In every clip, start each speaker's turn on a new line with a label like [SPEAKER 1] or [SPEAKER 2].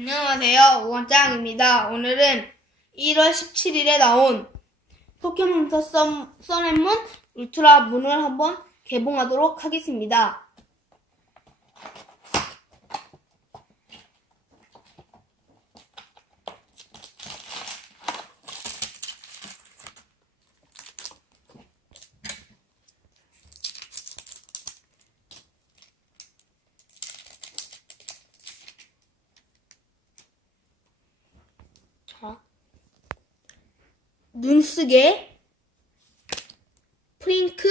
[SPEAKER 1] 안녕하세요. 원장입니다. 오늘은 1월 17일에 나온 포켓몬스터 선, 선앤문 울트라 문을 한번 개봉하도록 하겠습니다. 자, 눈쓰개, 프링크,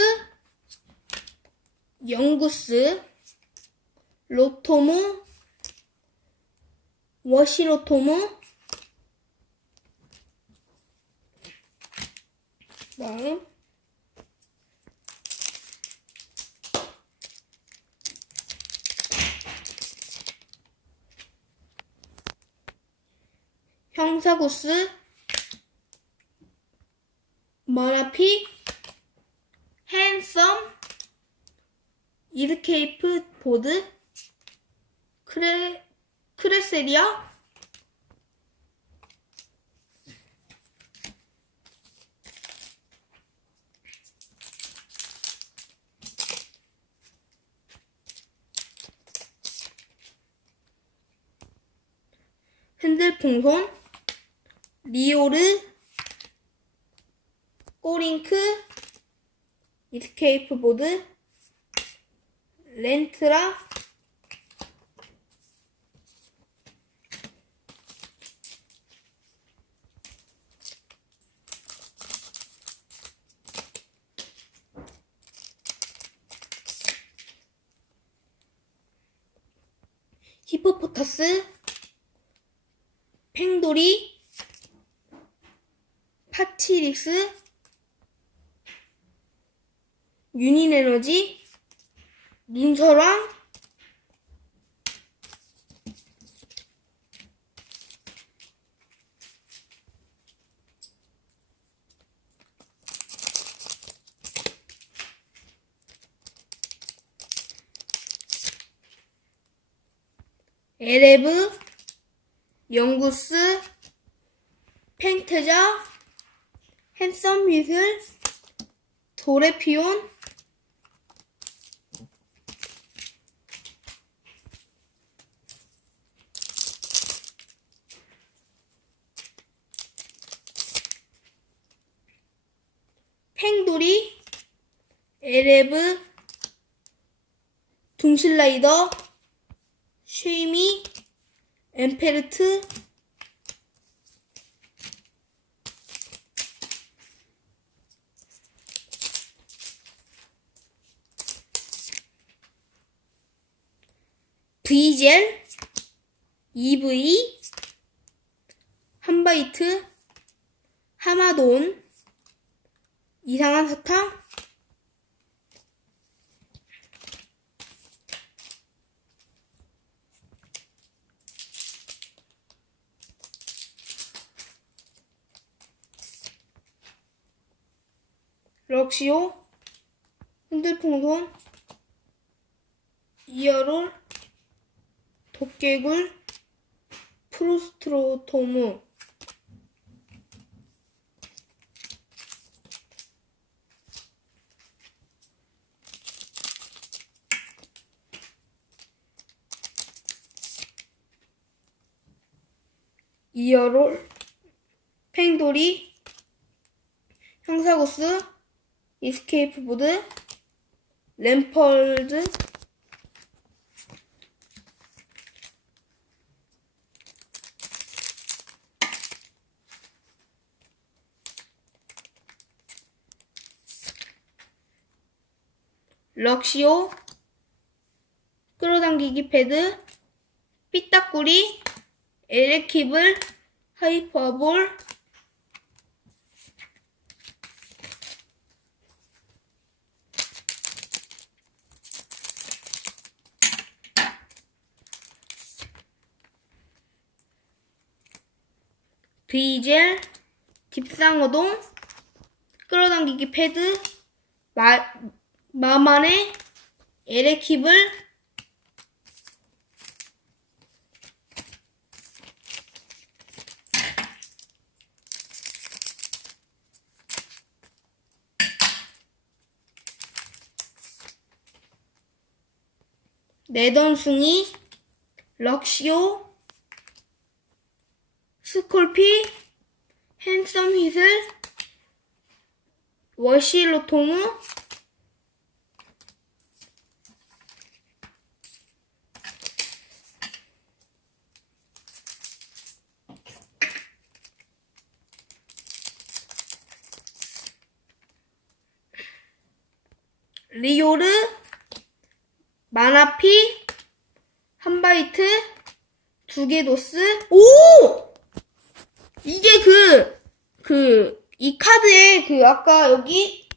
[SPEAKER 1] 영구스, 로토무, 워시로토무, 다음, 형사구스, 머라피, 핸섬, 이르케이프 보드, 크레, 크레세리아, 핸들풍선, 리오르, 꼬링크, 이스케이프 보드, 렌트라, 히포포터스, 팽돌이, 파치릭스, 유닛에너지, 문서랑, 에레브, 영구스, 펜트자, 핸섬 뮤슬, 도레피온, 팽돌이, 에레브, 둠실라이더, 쉐이미, 엠페르트, 브이젤, EV, 한바이트, 하마돈, 이상한 사탕, 럭시오, 흔들풍선, 이어롤, 도깨굴, 프로스트로토무, 이어롤, 팽돌이, 형사구스, 이스케이프 보드, 램펄드, 럭시오, 끌어당기기 패드, 삐딱구리, 에레키블, 하이퍼볼, 비젤, 딥상어동, 끌어당기기 패드, 마, 마만의 에레키블, 내던숭이, 럭시오, 스콜피, 핸섬 휘슬, 워시로토무, 리오르, 마나피, 한바이트, 두개도스, 오! 이게 그, 그, 이 카드에 그, 아까 여기,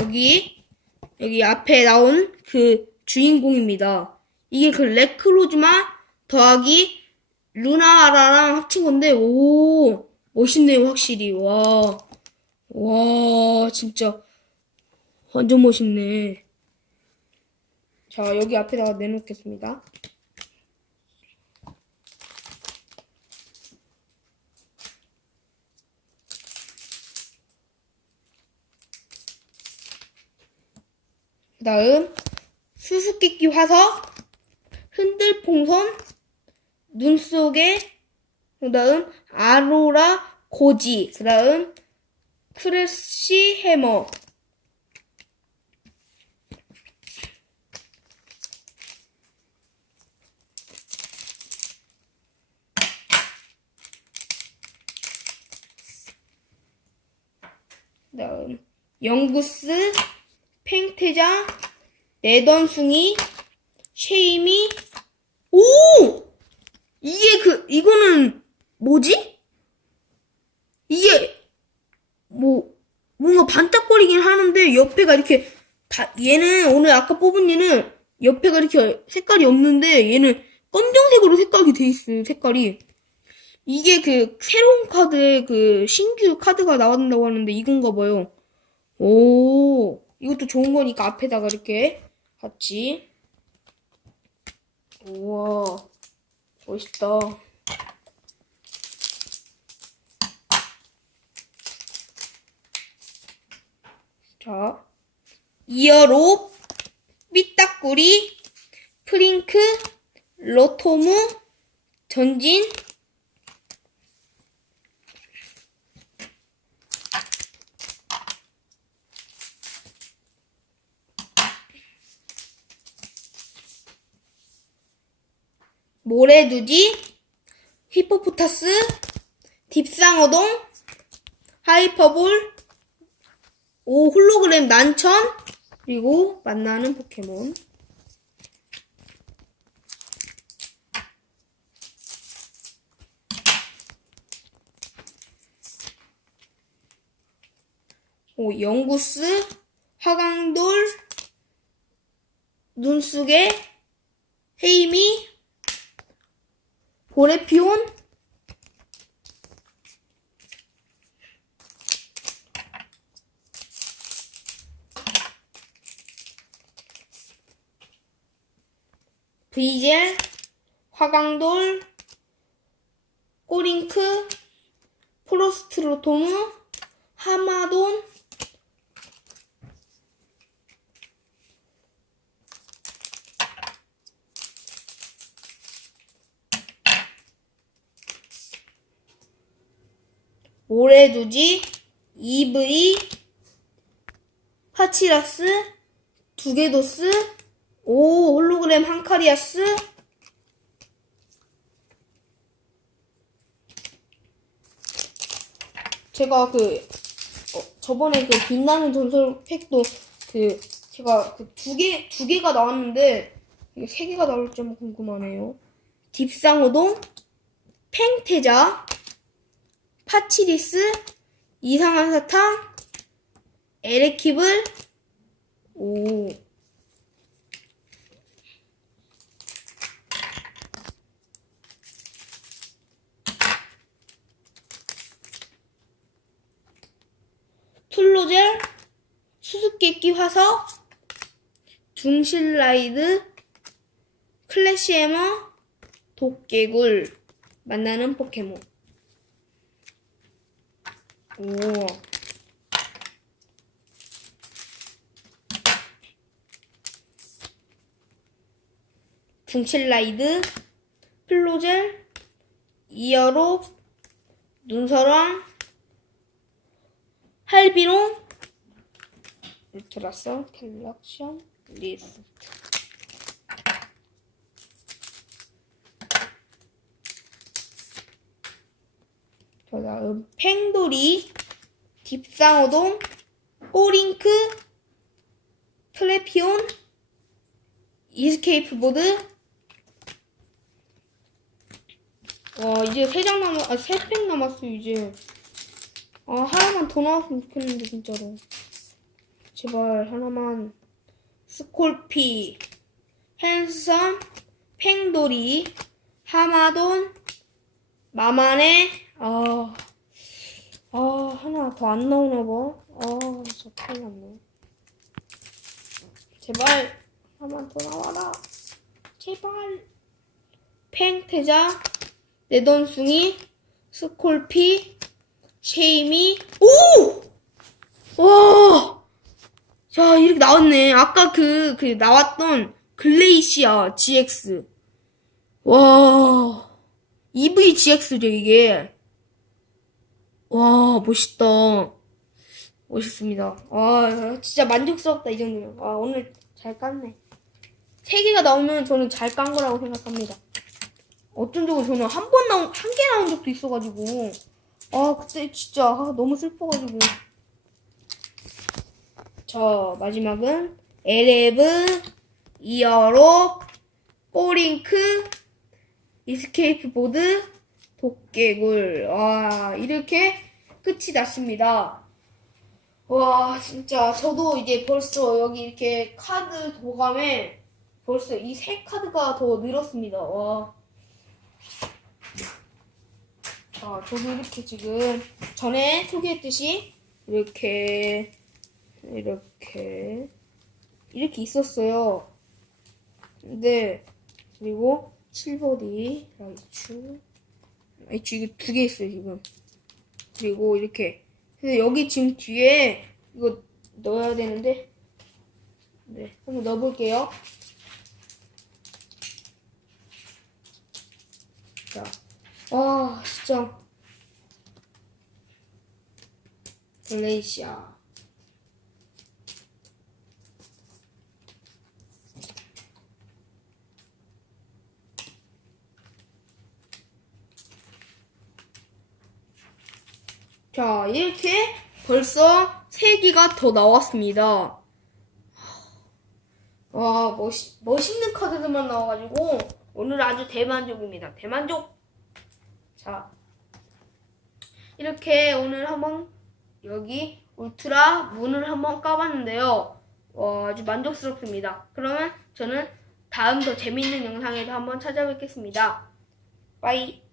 [SPEAKER 1] 여기, 여기 앞에 나온 그 주인공입니다. 이게 그 레크로즈마 더하기 루나라랑 합친 건데, 오, 멋있네요, 확실히. 와, 와, 진짜. 완전 멋있네. 자, 여기 앞에다가 내놓겠습니다. 그 다음, 수수께끼 화석, 흔들 풍선, 눈 속에, 그 다음, 아로라 고지, 그 다음, 크래시 해머, 다음 영구스, 팽태자, 내던숭이, 쉐이미. 오! 이게 그 이거는 뭐지? 이게 뭐 뭔가 반짝거리긴 하는데 옆에가 이렇게 다 얘는 오늘 아까 뽑은 얘는 옆에가 이렇게 색깔이 없는데 얘는 검정색으로 색깔이 돼 있어요. 색깔이. 이게 그 새로운 카드에 그 신규 카드가 나왔다고 하는데 이건가 봐요. 오, 이것도 좋은 거니까 앞에다가 이렇게 같이. 우와, 멋있다. 자, 이어롭, 삐딱구리, 프링크, 로토무, 전진, 모래두지, 히포포타스, 딥상어동, 하이퍼볼, 오 홀로그램 난천, 그리고 만나는 포켓몬. 오 영구스, 화강돌, 눈속에, 헤이미, 고래피온, 브이젤, 화강돌, 꼬링크, 프로스트로토무, 하마돈, 모래두지, 이브리, 파치라스, 두개도스, 오, 홀로그램 한카리아스, 제가 그, 어, 저번에 그 빛나는 전설 팩도 그, 제가 그 두 개, 두 개가 나왔는데, 세 개가 나올지 한번 궁금하네요. 딥상호동, 팽태자, 파치리스, 이상한 사탕, 에레키블, 오. 플로젤, 수수께끼 화석, 둥실라이드, 클래시에머, 도깨굴, 만나는 포켓몬. 오. 둥칠라이드, 플로젤, 이어로, 눈서랑, 할비론, 울트라선, 갤럭션, 리스트. 다음 팽돌이, 딥상어동, 오링크, 플래피온, 이스케이프 보드. 와 이제 세 장 남았, 아 세 팩 남았어 이제. 아 하나만 더 나왔으면 좋겠는데 진짜로. 제발 하나만. 스콜피, 핸섬, 팽돌이, 하마돈, 마마네. 아, 아 하나 더 안 나오나 봐. 아 진짜 큰일 났네. 제발 하나만 더 나와라. 제발. 팽태자, 내돈숭이, 스콜피, 쉐이미. 오! 와! 자, 이렇게 나왔네. 아까 그, 그, 나왔던 글레이시아 GX. 와. EV GX죠, 이게. 와, 멋있다. 멋있습니다. 아, 진짜 만족스럽다, 이 정도면. 아, 오늘 잘 깠네. 세 개가 나오면 저는 잘 깐 거라고 생각합니다. 어쩐 적은 저는 한 번 나온, 한 개 나온 적도 있어가지고. 아, 그때 진짜, 아, 너무 슬퍼가지고. 저, 마지막은, 에레브, 이어로, 꼬링크, 이스케이프 보드, 도깨굴. 와, 이렇게 끝이 났습니다. 와, 진짜, 저도 이제 벌써 여기 이렇게 카드 도감에 벌써 이 세 카드가 더 늘었습니다. 와. 자, 저도 이렇게 지금 전에 소개했듯이 이렇게, 이렇게, 이렇게 있었어요. 근데, 그리고 실버디, 라이츄, 라이츄 이게 두 개 있어요, 지금. 그리고 이렇게. 근데 여기 지금 뒤에 이거 넣어야 되는데, 네, 한번 넣어볼게요. 자, 와, 진짜. 글레이시아. 자, 이렇게 벌써 3개가 더 나왔습니다. 와, 멋있, 멋있는 카드들만 나와가지고, 오늘 아주 대만족입니다. 대만족! 자, 이렇게 오늘 한번 여기 울트라 문을 한번 까봤는데요. 와, 아주 만족스럽습니다. 그러면 저는 다음 더 재밌는 영상에서 한번 찾아뵙겠습니다. 빠이!